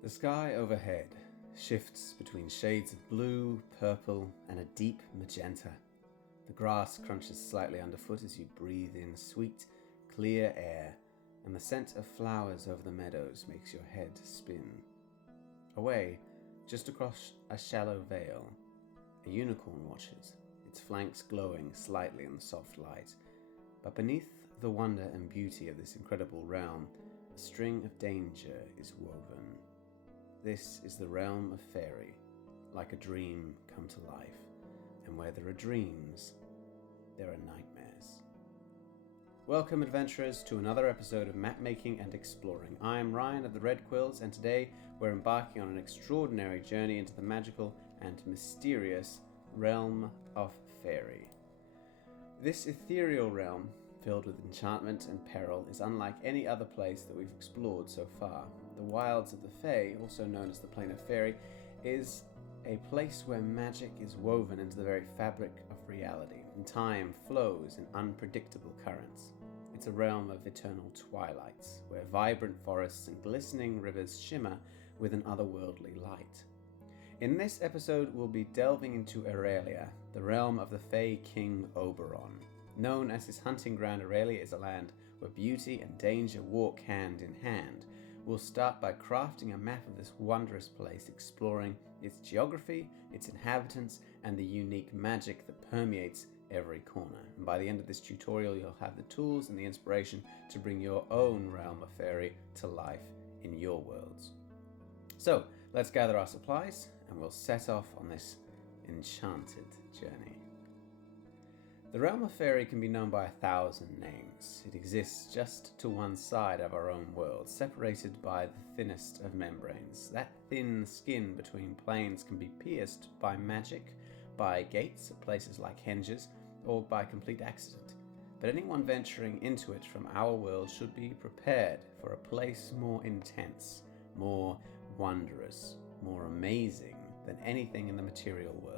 The sky overhead shifts between shades of blue, purple, and a deep magenta. The grass crunches slightly underfoot as you breathe in sweet, clear air, and the scent of flowers over the meadows makes your head spin. Away, just across a shallow vale, a unicorn watches, its flanks glowing slightly in the soft light. But beneath the wonder and beauty of this incredible realm, a string of danger is woven. This is the realm of Faerie, like a dream come to life, and where there are dreams, there are nightmares. Welcome, adventurers, to another episode of Mapmaking and Exploring. I am Ryan of the Red Quills, and today we're embarking on an extraordinary journey into the magical and mysterious realm of Faerie. This ethereal realm, filled with enchantment and peril, is unlike any other place that we've explored so far. The wilds of the Fae, also known as the Plane of Faerie, is a place where magic is woven into the very fabric of reality, and time flows in unpredictable currents. It's a realm of eternal twilights, where vibrant forests and glistening rivers shimmer with an otherworldly light. In this episode, we'll be delving into Aerania, the realm of the Fae King Oberon. Known as his hunting ground, Aerania is a land where beauty and danger walk hand in hand. We'll start by crafting a map of this wondrous place, exploring its geography, its inhabitants, and the unique magic that permeates every corner. And by the end of this tutorial, you'll have the tools and the inspiration to bring your own realm of Faerie to life in your worlds. So, let's gather our supplies, and we'll set off on this enchanted journey. The realm of Faerie can be known by 1,000 names. It exists just to one side of our own world, separated by the thinnest of membranes. That thin skin between planes can be pierced by magic, by gates at places like henges, or by complete accident. But anyone venturing into it from our world should be prepared for a place more intense, more wondrous, more amazing than anything in the material world.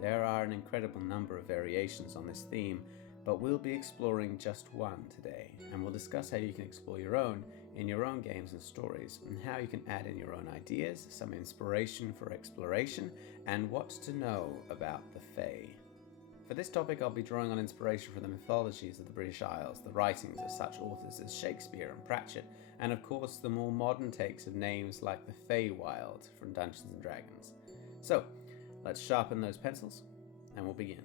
There are an incredible number of variations on this theme, but we'll be exploring just one today, and we'll discuss how you can explore your own in your own games and stories, and how you can add in your own ideas, some inspiration for exploration, and what to know about the Fae. For this topic, I'll be drawing on inspiration from the mythologies of the British Isles, the writings of such authors as Shakespeare and Pratchett, and of course the more modern takes of names like the FEYWILD from Dungeons and Dragons. So, let's sharpen those pencils, and we'll begin.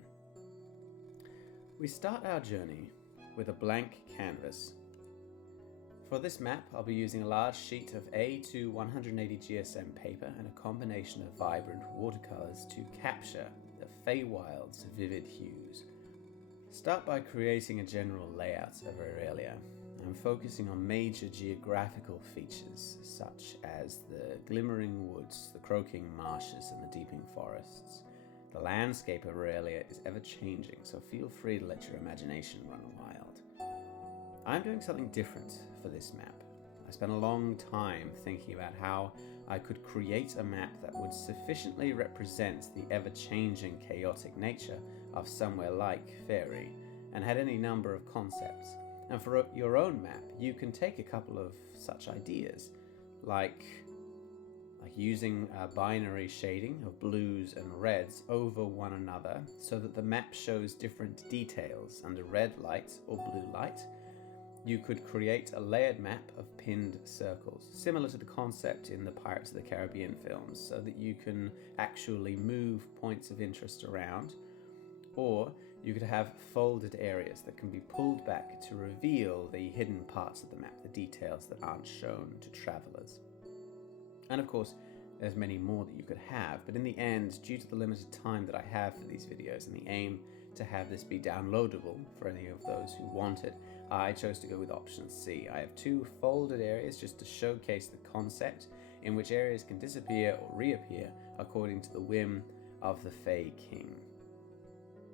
We start our journey with a blank canvas. For this map, I'll be using a large sheet of A2 180 GSM paper and a combination of vibrant watercolors to capture the Feywild's vivid hues. Start by creating a general layout of Aerania. I'm focusing on major geographical features such as the glimmering woods, the croaking marshes, and the deepening forests. The landscape of Aerania is ever changing, so feel free to let your imagination run wild. I'm doing something different for this map. I spent a long time thinking about how I could create a map that would sufficiently represent the ever-changing chaotic nature of somewhere like Faerie, and had any number of concepts. And for your own map, you can take a couple of such ideas, like using a binary shading of blues and reds over one another so that the map shows different details under red light or blue light. You could create a layered map of pinned circles, similar to the concept in the Pirates of the Caribbean films, so that you can actually move points of interest around. Or you could have folded areas that can be pulled back to reveal the hidden parts of the map, the details that aren't shown to travelers. And of course, there's many more that you could have, but in the end, due to the limited time that I have for these videos and the aim to have this be downloadable for any of those who want it, I chose to go with option C. I have 2 folded areas just to showcase the concept, in which areas can disappear or reappear according to the whim of the Fae King.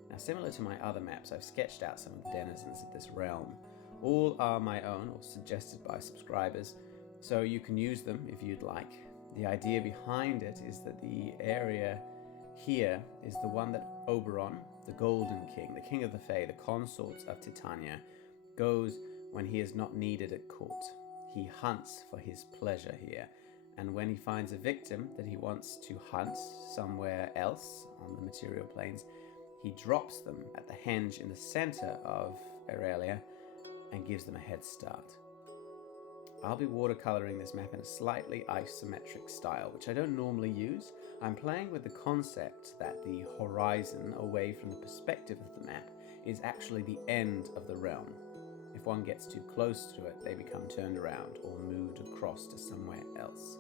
Now, similar to my other maps, I've sketched out some of the denizens of this realm. All are my own or suggested by subscribers, so you can use them if you'd like. The idea behind it is that the area here is the one that Oberon, the Golden King, the King of the Fae, the consort of Titania, goes when he is not needed at court. He hunts for his pleasure here, And when he finds a victim that he wants to hunt somewhere else on the material planes, he drops them at the henge in the center of Aerania and gives them a head start. I'll be watercoloring this map in a slightly isometric style, which I don't normally use. I'm playing with the concept that the horizon away from the perspective of the map is actually the end of the realm. If one gets too close to it, they become turned around or moved across to somewhere else.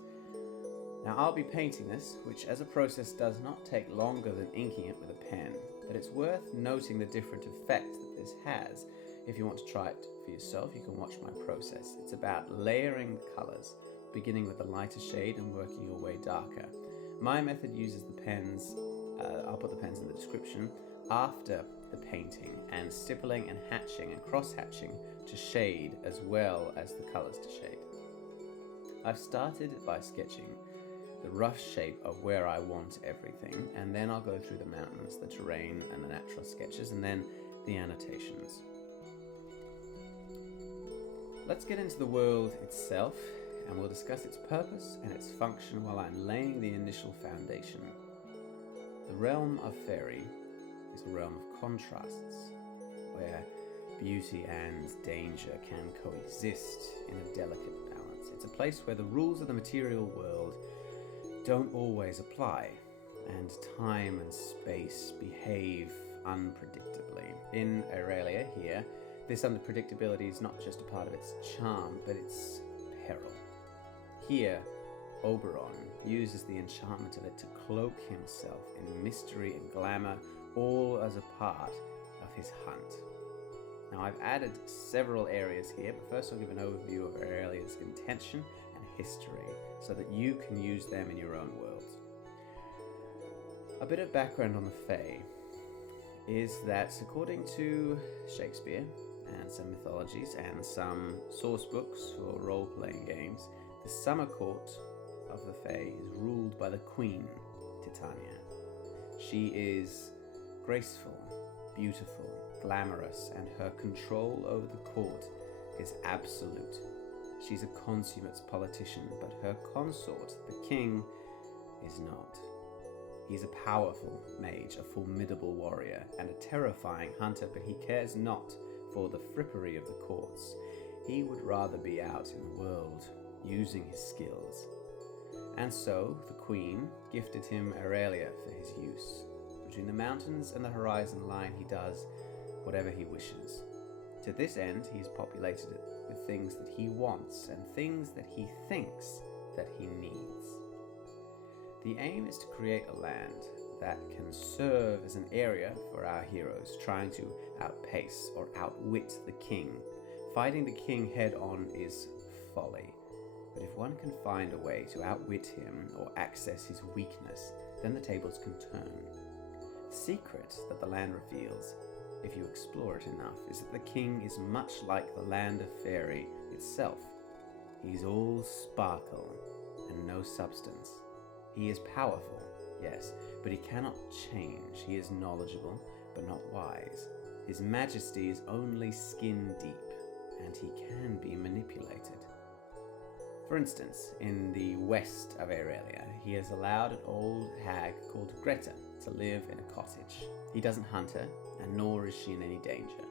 Now I'll be painting this, which as a process does not take longer than inking it with a pen, but it's worth noting the different effect that this has. If you want to try it for yourself, you can watch my process. It's about layering the colors, beginning with a lighter shade and working your way darker. My method uses the pens, I'll put the pens in the description, after the painting, and stippling and hatching and cross-hatching to shade as well as the colors to shade. I've started by sketching the rough shape of where I want everything, and then I'll go through the mountains, the terrain, and the natural sketches, and then the annotations. Let's get into the world itself, and we'll discuss its purpose and its function while I'm laying the initial foundation. The realm of Faerie is a realm of contrasts, where beauty and danger can coexist in a delicate balance. It's a place where the rules of the material world don't always apply, and time and space behave unpredictably. In Aerania here, this unpredictability is not just a part of its charm, but its peril. Here, Oberon uses the enchantment of it to cloak himself in mystery and glamour, all as a part of his hunt. Now I've added several areas here, but first I'll give an overview of Aerania's intention and history so that you can use them in your own world. A bit of background on the Fae is that according to Shakespeare and some mythologies and some source books for role-playing games, the summer court of the Fae is ruled by the Queen, Titania. She is graceful, beautiful, glamorous, and her control over the court is absolute. She's a consummate politician, but her consort, the king, is not. He's a powerful mage, a formidable warrior, and a terrifying hunter, but he cares not for the frippery of the courts. He would rather be out in the world, using his skills. And so, the queen gifted him Aerania for his use. Between the mountains and the horizon line, he does whatever he wishes. To this end, he's populated it with things that he wants and things that he thinks that he needs. The aim is to create a land that can serve as an area for our heroes trying to outpace or outwit the king. Fighting the king head on is folly, but if one can find a way to outwit him or access his weakness, then the tables can turn. The secret that the land reveals, if you explore it enough, is that the king is much like the land of Faerie itself. He's all sparkle and no substance. He is powerful, yes, but he cannot change. He is knowledgeable, but not wise. His majesty is only skin deep, and he can be manipulated. For instance, in the west of Aerania, he has allowed an old hag called Greta to live in a cottage. He doesn't hunt her, and nor is she in any danger.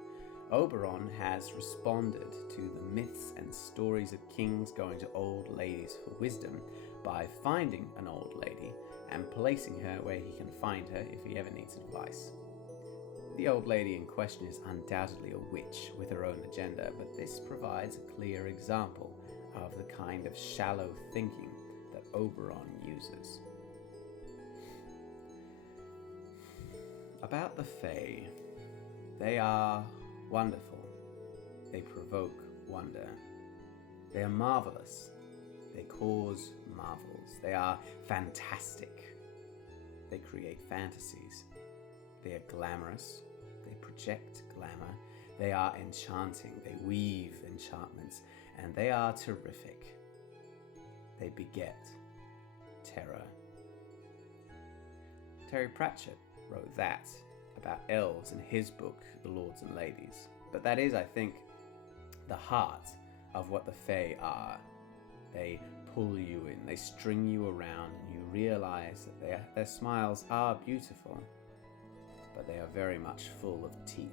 Oberon has responded to the myths and stories of kings going to old ladies for wisdom by finding an old lady and placing her where he can find her if he ever needs advice. The old lady in question is undoubtedly a witch with her own agenda, but this provides a clear example of the kind of shallow thinking that Oberon uses. About the Fae, they are wonderful. They provoke wonder. They are marvelous. They cause marvels. They are fantastic. They create fantasies. They are glamorous. They project glamour. They are enchanting. They weave enchantments. And they are terrific. They beget terror. Terry Pratchett wrote that about elves in his book, The Lords and Ladies. But that is, I think, the heart of what the Fae are. They pull you in, they string you around, and you realize that their smiles are beautiful, but they are very much full of teeth.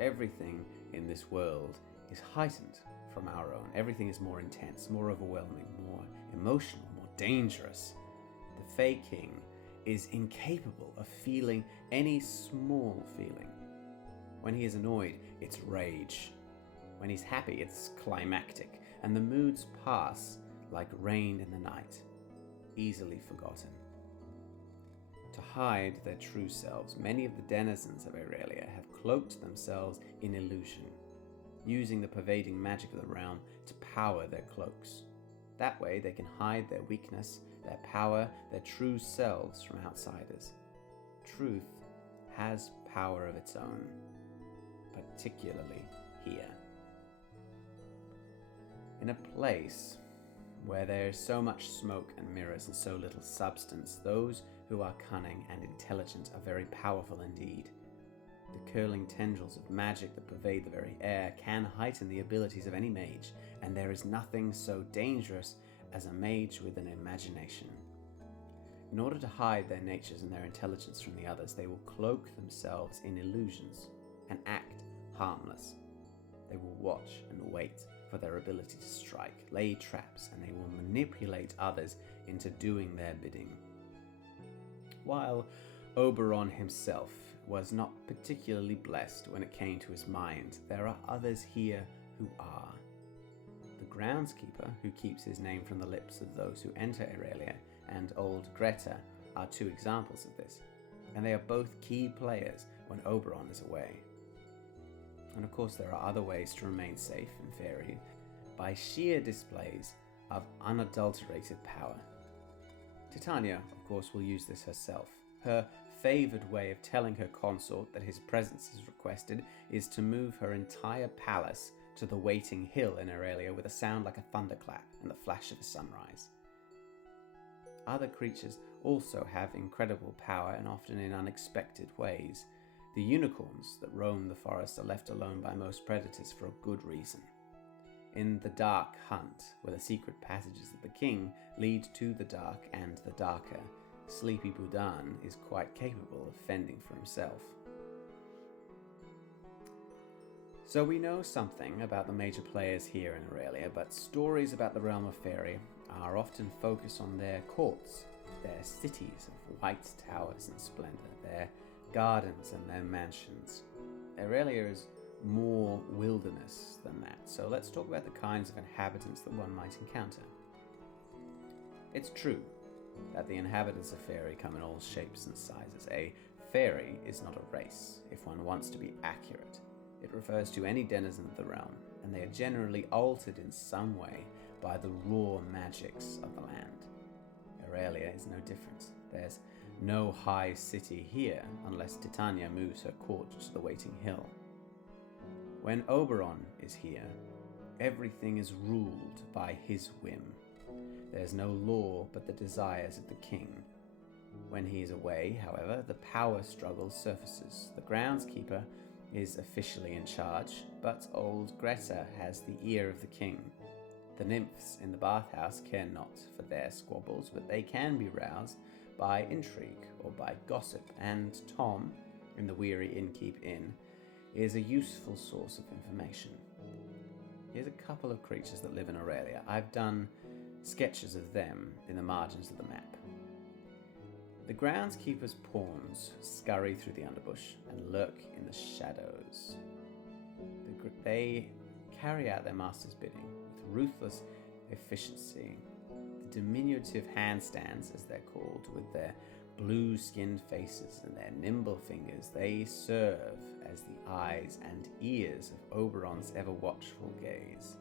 Everything in this world is heightened from our own. Everything is more intense, more overwhelming, more emotional, more dangerous. The Fae King is incapable of feeling any small feeling. When he is annoyed, it's rage. When he's happy, it's climactic, and the moods pass like rain in the night, easily forgotten. To hide their true selves, many of the denizens of Aerania have cloaked themselves in illusion, using the pervading magic of the realm to power their cloaks. That way they can hide their weakness, their power, their true selves from outsiders. Truth has power of its own, particularly here. In a place where there is so much smoke and mirrors and so little substance, those who are cunning and intelligent are very powerful indeed. The curling tendrils of magic that pervade the very air can heighten the abilities of any mage, and there is nothing so dangerous as a mage with an imagination. In order to hide their natures and their intelligence from the others, they will cloak themselves in illusions and act harmless. They will watch and wait for their ability to strike, lay traps, and they will manipulate others into doing their bidding. While Oberon himself was not particularly blessed when it came to his mind, there are others here who are. The groundskeeper, who keeps his name from the lips of those who enter Aerania, and old Greta are two examples of this, and they are both key players when Oberon is away. And of course there are other ways to remain safe in Faerie by sheer displays of unadulterated power. Titania, of course, will use this herself. Her favoured way of telling her consort that his presence is requested is to move her entire palace to the waiting hill in Aerania with a sound like a thunderclap and the flash of a sunrise. Other creatures also have incredible power, and often in unexpected ways. The unicorns that roam the forest are left alone by most predators for a good reason. In the Dark Hunt, where the secret passages of the king lead to the dark and the darker, Sleepy Budan is quite capable of fending for himself. So we know something about the major players here in Aerania, but stories about the realm of Faerie are often focused on their courts, their cities of white towers and splendor, their gardens and their mansions. Aerania is more wilderness than that, so let's talk about the kinds of inhabitants that one might encounter. It's true that the inhabitants of Faerie come in all shapes and sizes. A Faerie is not a race, if one wants to be accurate. It refers to any denizen of the realm, and they are generally altered in some way by the raw magics of the land. Aerania is no different. There's no high city here unless Titania moves her court to the waiting hill. When Oberon is here, everything is ruled by his whim. There's no law but the desires of the king. When he is away, however, the power struggle surfaces. The groundskeeper is officially in charge, but old Greta has the ear of the king. The nymphs in the bathhouse care not for their squabbles, but they can be roused by intrigue or by gossip, and Tom, in the weary Innkeep Inn, is a useful source of information. Here's a couple of creatures that live in Aerania. I've done sketches of them in the margins of the map. The groundskeeper's pawns scurry through the underbush and lurk in the shadows. They carry out their master's bidding with ruthless efficiency. The diminutive handstands, as they're called, with their blue-skinned faces and their nimble fingers, they serve as the eyes and ears of Oberon's ever-watchful gaze.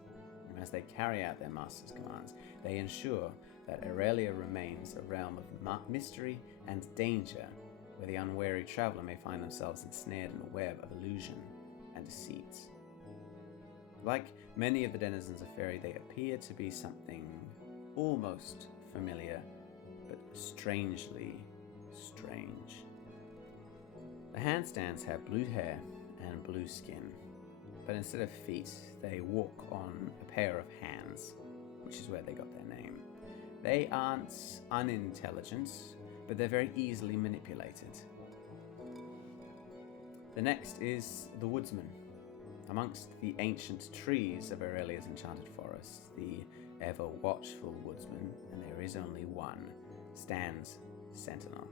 And as they carry out their master's commands, they ensure that Aerania remains a realm of mystery and danger, where the unwary traveller may find themselves ensnared in a web of illusion and deceit. Like many of the denizens of Faerie, they appear to be something almost familiar, but strangely strange. The handstands have blue hair and blue skin, but instead of feet, they walk on a pair of hands. which is where they got their name. They aren't unintelligent, but they're very easily manipulated. The next is the woodsman. Amongst the ancient trees of Aurelia's enchanted forest, the ever-watchful woodsman, and there is only one, stands sentinel.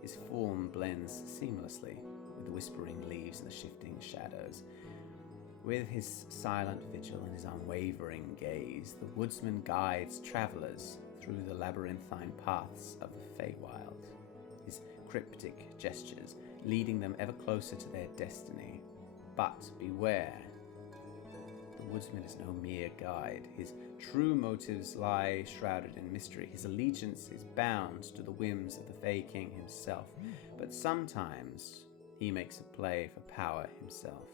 His form blends seamlessly with the whispering leaves and the shifting shadows. With his silent vigil and his unwavering gaze, the woodsman guides travelers through the labyrinthine paths of the Feywild, his cryptic gestures leading them ever closer to their destiny. But beware, the woodsman is no mere guide. His true motives lie shrouded in mystery. His allegiance is bound to the whims of the Fey King himself, but sometimes he makes a play for power himself.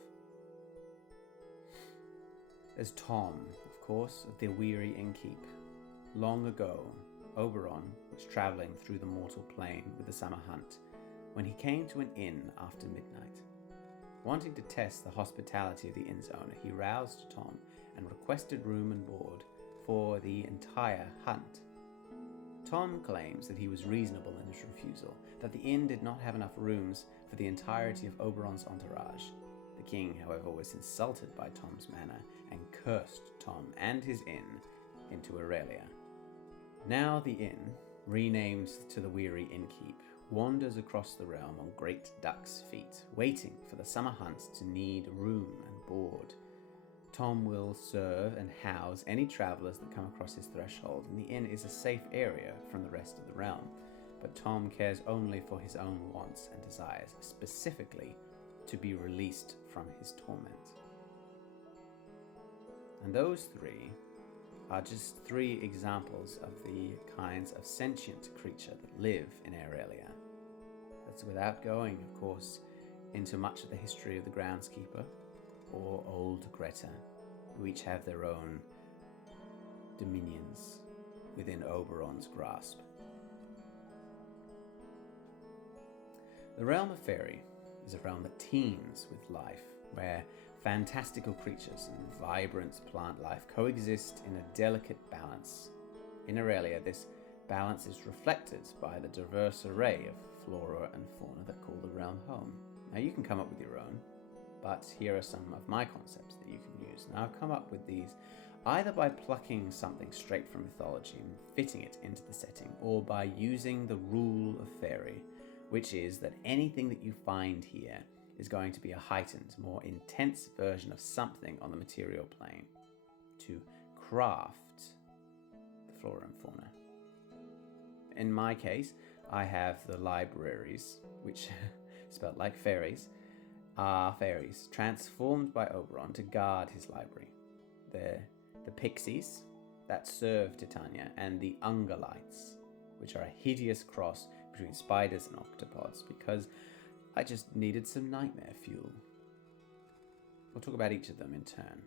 There's Tom, of course, of the weary innkeep. Long ago, Oberon was travelling through the mortal plane with the summer hunt when he came to an inn after midnight. Wanting to test the hospitality of the inn's owner, he roused Tom and requested room and board for the entire hunt. Tom claims that he was reasonable in his refusal, that the inn did not have enough rooms for the entirety of Oberon's entourage. The king, however, was insulted by Tom's manner and cursed Tom and his inn into Aerania. Now the inn, renamed to the Weary Innkeep, wanders across the realm on great duck's feet, waiting for the summer hunt to need room and board. Tom will serve and house any travelers that come across his threshold, and the inn is a safe area from the rest of the realm. But Tom cares only for his own wants and desires, specifically to be released from his torment. And those three are just three examples of the kinds of sentient creature that live in Aerania. That's without going, of course, into much of the history of the groundskeeper or old Greta, who each have their own dominions within Oberon's grasp. The realm of Faerie is a realm that teems with life, where fantastical creatures and vibrant plant life coexist in a delicate balance. In Aerania, this balance is reflected by the diverse array of flora and fauna that call the realm home. Now you can come up with your own, but here are some of my concepts that you can use. Now I've come up with these either by plucking something straight from mythology and fitting it into the setting, or by using the rule of Faerie, which is that anything that you find here is going to be a heightened, more intense version of something on the material plane to craft the flora and fauna. In my case, I have the libraries, which, spelled like fairies, are fairies transformed by Oberon to guard his library. They're the pixies that serve Titania, and the ungolites, which are a hideous cross between spiders and octopods, because I just needed some nightmare fuel. We'll talk about each of them in turn.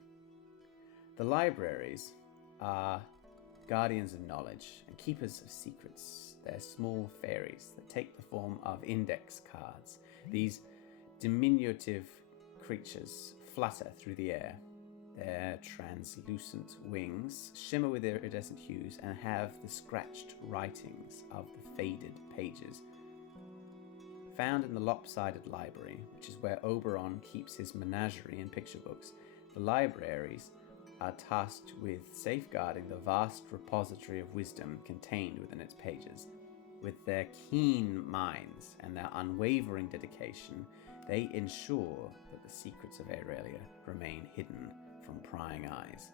The libraries are guardians of knowledge and keepers of secrets. They're small fairies that take the form of index cards. These diminutive creatures flutter through the air. Their translucent wings shimmer with iridescent hues and have the scratched writings of the faded pages. Found in the lopsided library, which is where Oberon keeps his menagerie and picture books, the libraries are tasked with safeguarding the vast repository of wisdom contained within its pages. With their keen minds and their unwavering dedication, they ensure that the secrets of Aerania remain hidden from prying eyes.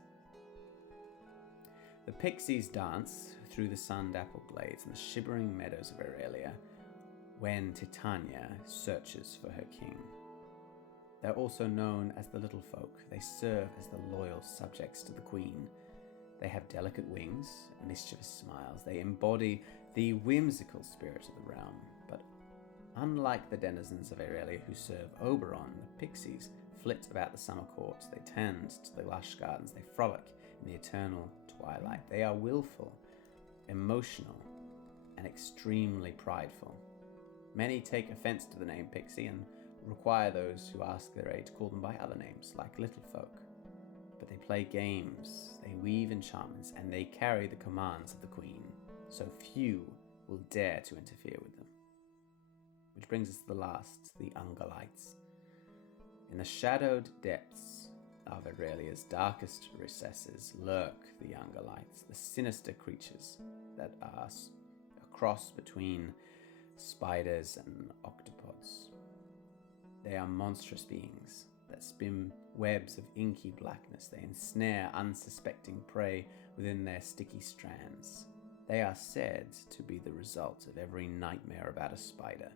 The pixies dance through the sun-dappled glades and the shivering meadows of Aerania when Titania searches for her king. They're also known as the little folk. They serve as the loyal subjects to the queen. They have delicate wings and mischievous smiles. They embody the whimsical spirit of the realm. But unlike the denizens of Aerania who serve Oberon, the pixies flit about the summer court. They tend to the lush gardens. They frolic in the eternal twilight. They are willful, emotional, and extremely prideful. Many take offense to the name pixie and require those who ask their aid to call them by other names, like little folk. but they play games, they weave enchantments, and they carry the commands of the queen, so few will dare to interfere with them. Which brings us to the last, the Ungolites. In the shadowed depths of Aeralia's darkest recesses lurk the Ungolites, the sinister creatures that are a cross between spiders and octopods. They are monstrous beings that spin webs of inky blackness. They ensnare unsuspecting prey within their sticky strands. They are said to be the result of every nightmare about a spider.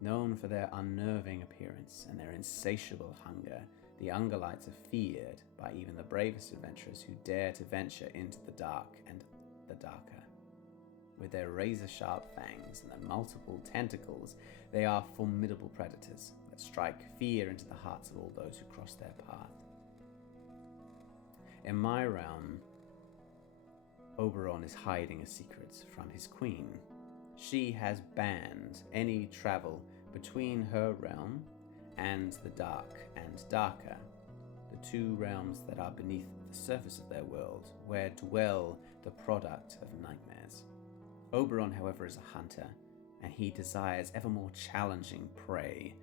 Known for their unnerving appearance and their insatiable hunger, the Ungolites are feared by even the bravest adventurers who dare to venture into the dark and the darker. With their razor-sharp fangs and their multiple tentacles, they are formidable predators that strike fear into the hearts of all those who cross their path. In my realm, Oberon is hiding a secret from his queen. She has banned any travel between her realm and the dark and darker, the two realms that are beneath the surface of their world, where dwell the product of nightmares. Oberon, however, is a hunter, and he desires ever more challenging prey,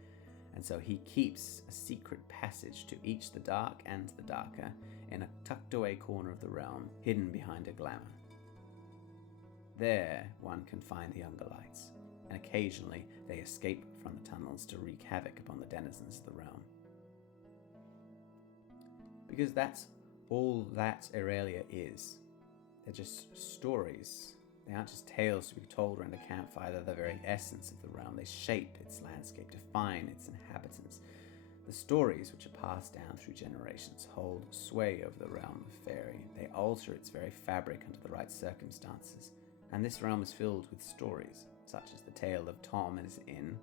and so he keeps a secret passage to each the dark and the darker in a tucked away corner of the realm, hidden behind a glamour. There one can find the Ungolites, and occasionally they escape from the tunnels to wreak havoc upon the denizens of the realm. Because that's all that Aeralia is. They're just stories. They aren't just tales to be told around a campfire. They're the very essence of the realm. They shape its landscape, define its inhabitants. The stories, which are passed down through generations, hold sway over the realm of Faerie. They alter its very fabric under the right circumstances. And this realm is filled with stories, such as the tale of Tom and his inn.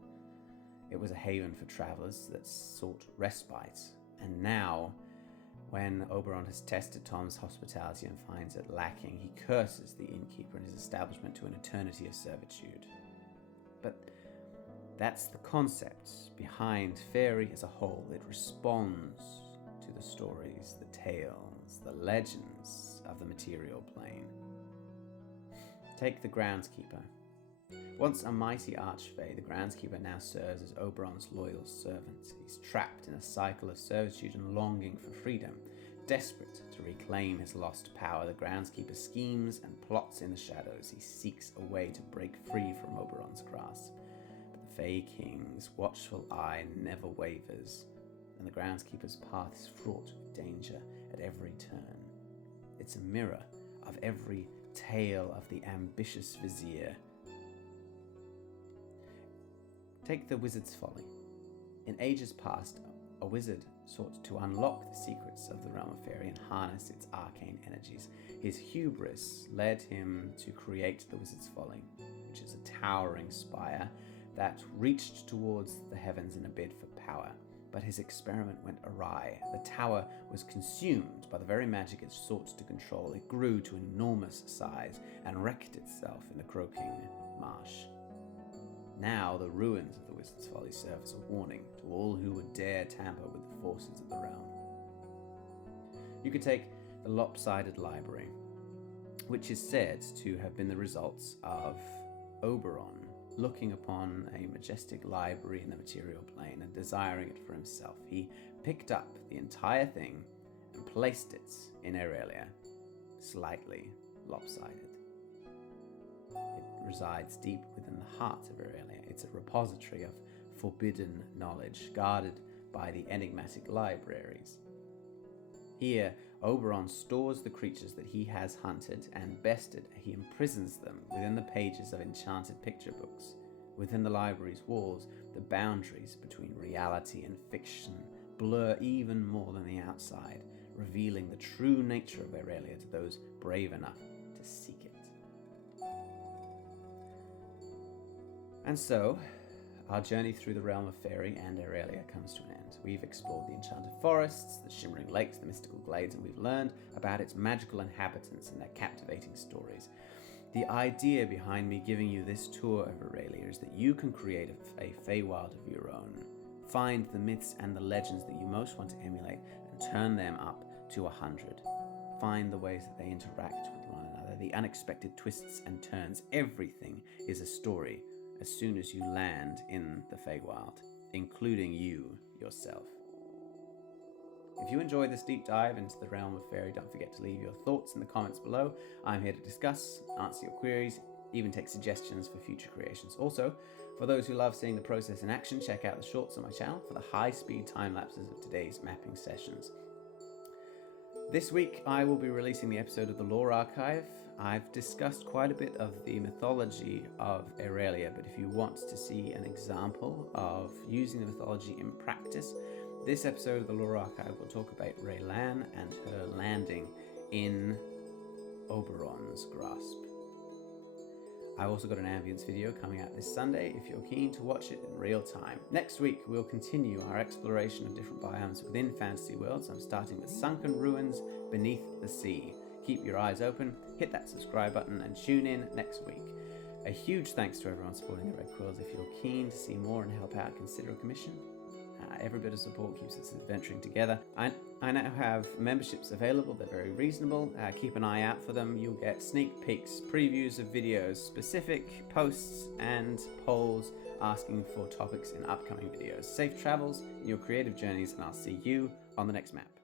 It was a haven for travelers that sought respite. And now, when Oberon has tested Tom's hospitality and finds it lacking, he curses the innkeeper and his establishment to an eternity of servitude. But that's the concept behind Faerie as a whole. It responds to the stories, the tales, the legends of the material plane. Take the groundskeeper. Once a mighty archfey, the groundskeeper now serves as Oberon's loyal servant. He's trapped in a cycle of servitude and longing for freedom. Desperate to reclaim his lost power, the groundskeeper schemes and plots in the shadows. He seeks a way to break free from Oberon's grasp. But the Fey King's watchful eye never wavers, and the groundskeeper's path is fraught with danger at every turn. It's a mirror of every tale of the ambitious vizier. Take the wizard's folly. In ages past, a wizard sought to unlock the secrets of the realm of Faerie and harness its arcane energies. His hubris led him to create the wizard's folly, which is a towering spire that reached towards the heavens in a bid for power. But his experiment went awry. The tower was consumed by the very magic it sought to control. It grew to enormous size and wrecked itself in the croaking marsh. Now the ruins of the Wizard's Folly serve as a warning to all who would dare tamper with the forces of the realm. You could take the lopsided library, which is said to have been the results of Oberon looking upon a majestic library in the material plane and desiring it for himself. He picked up the entire thing and placed it in Aeralia, slightly lopsided. It resides deep within the heart of Aeralia. It's a repository of forbidden knowledge, guarded by the enigmatic libraries. Here, Oberon stores the creatures that he has hunted and bested. He imprisons them within the pages of enchanted picture books. Within the library's walls, the boundaries between reality and fiction blur even more than the outside, revealing the true nature of Aeralia to those brave enough to seek it. And so, our journey through the realm of Faerie and Aeralia comes to an end. We've explored the enchanted forests, the shimmering lakes, the mystical glades, and we've learned about its magical inhabitants and their captivating stories. The idea behind me giving you this tour of Aeralia is that you can create a Feywild of your own. Find the myths and the legends that you most want to emulate and turn them up to 100. Find the ways that they interact with one another, the unexpected twists and turns. Everything is a story as soon as you land in the Feywild, including you yourself. If you enjoy this deep dive into the realm of Faerie, don't forget to leave your thoughts in the comments below. I'm here to discuss, answer your queries, even take suggestions for future creations. Also, for those who love seeing the process in action, check out the shorts on my channel for the high-speed time lapses of today's mapping sessions. This week, I will be releasing the episode of the Lore Archive. I've discussed quite a bit of the mythology of Aerania, but if you want to see an example of using the mythology in practice, this episode of the Lore Archive will talk about Raylan and her landing in Oberon's grasp. I've also got an ambience video coming out this Sunday if you're keen to watch it in real time. Next week, we'll continue our exploration of different biomes within fantasy worlds. I'm starting with sunken ruins beneath the sea. Keep your eyes open, hit that subscribe button, and tune in next week. A huge thanks to everyone supporting the Red Quills. If you're keen to see more and help out, consider a commission. Every bit of support keeps us adventuring together. I now have memberships available. They're very reasonable. Keep an eye out for them. You'll get sneak peeks, previews of videos, specific posts and polls asking for topics in upcoming videos. Safe travels in your creative journeys, and I'll see you on the next map.